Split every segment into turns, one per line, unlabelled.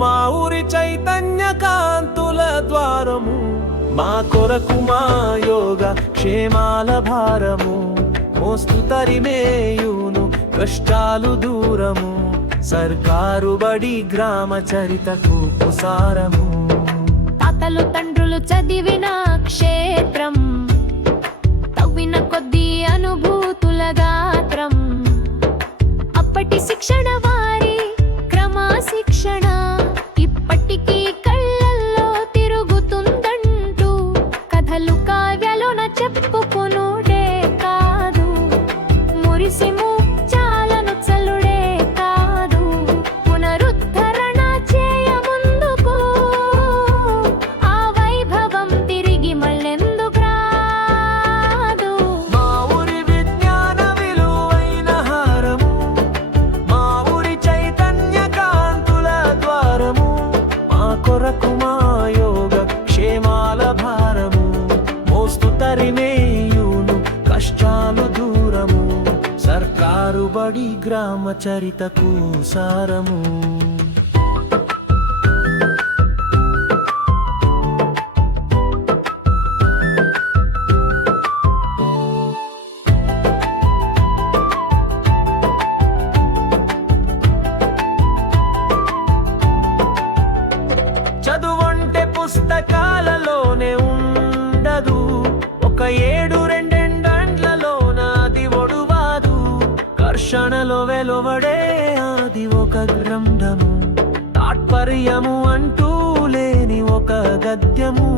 మా చైతన్య కాంతుల ద్వారము మా కొరకు మా యోగ క్షేమాల భారము. మోస్తు తరిమేయును కష్టాలు దూరము సర్కారు బడి గ్రామ చరితకు కుసారము.
తాతలు తండ్రులు చదివిన క్షేత్రం తవ్విన కొద్ది అనుభూతుల గాత్రం. అప్పటి శిక్షణ చెప్పుకొనుడే కాదు. మురిసి చాలను చల్లుడే కాదు. పునరుద్ధరణ చేయ ముందుకు ఆ వైభవం తిరిగి మళ్ళెందుకు రాదు?
మా ఊరి విజ్ఞాన విలువైన హారము మా ఊరి చైతన్య కాంతుల ద్వారము మా కొరకు మాయో కష్టాలు దూరము సర్కారు బడి గ్రామ చరితకు సారము. చదువంటే ఘర్షణలో వెలువడే అది ఒక గ్రంథము. తాత్పర్యము అంటూ లేని ఒక గద్యము.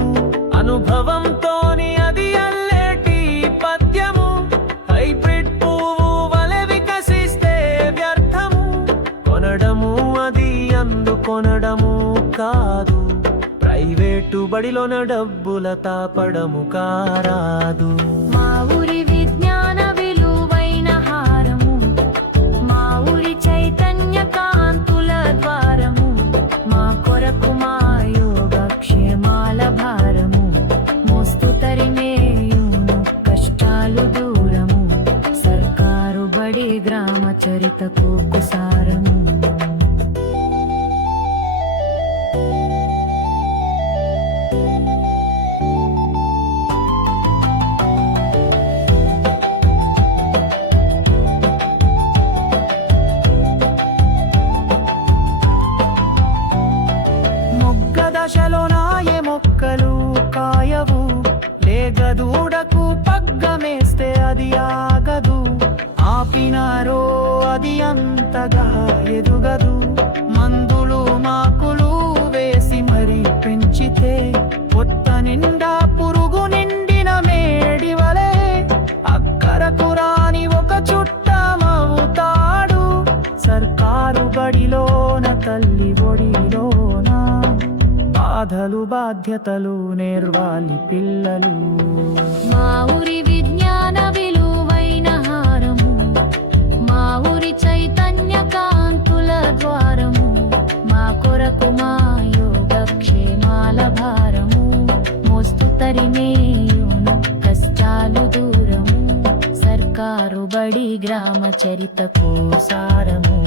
అనుభవంతోని అది అల్లేటి పద్యము. హైబ్రిడ్ పువ్వు వలె వికసిస్తే వ్యర్థము. కొనడము అది అందుకొనడము కాదు. ప్రైవేటు బడిలోన డబ్బుల తాపడము కారాదు.
చరిత చరితకు కుసారము
దశలో నాయ మొక్కలు కాయవు. లేగదూడకు పగ్గమేస్తే అది ఆగదు. అంతగా ఎదుగదు. మందులు మాకులు వేసి మరి పెంచితే పొత్త నిండా పురుగు నిండిన మేడి వలె అక్కరకు రాని ఒక చుట్టమవుతాడు సర్కారు బడిలోన తల్లి ఒడిలోన బాధలు బాధ్యతలు నేర్వాలి పిల్లలు.
దూరము గ్రామ చరితకు సారము.